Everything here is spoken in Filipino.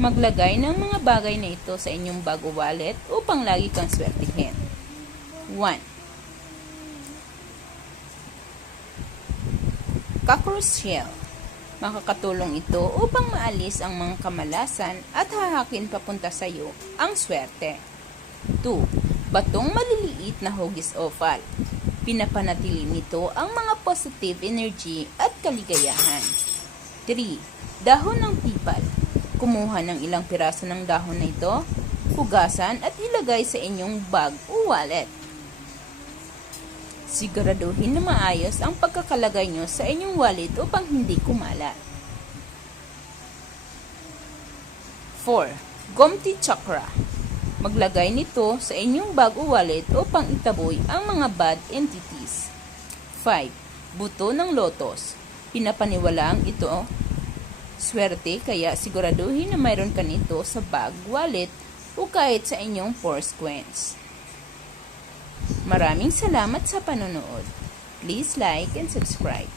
Maglagay ng mga bagay na ito sa inyong bag o wallet upang lagi kang swertihin. 1. Cockroach shell. Makakatulong ito upang maalis ang mga kamalasan at hahakin papunta sa iyo ang swerte. 2. Batong maliliit na hugis opal. Pinapanatili nito ang mga positive energy at kaligayahan. 3. Dahon ng pipal. Kumuha ng ilang piraso ng dahon na ito, hugasan at ilagay sa inyong bag o wallet. Siguraduhin na maayos ang pagkakalagay nyo sa inyong wallet upang hindi kumalat. 4. Gomti Chakra Maglagay nito sa inyong bag o wallet upang itaboy ang mga bad entities. 5. Buto ng lotos. Pinapaniwalaang ito swerte kaya siguraduhin na mayroon ka nito sa bag, wallet o kahit sa inyong purse coins. Maraming salamat sa panonood. Please like and subscribe.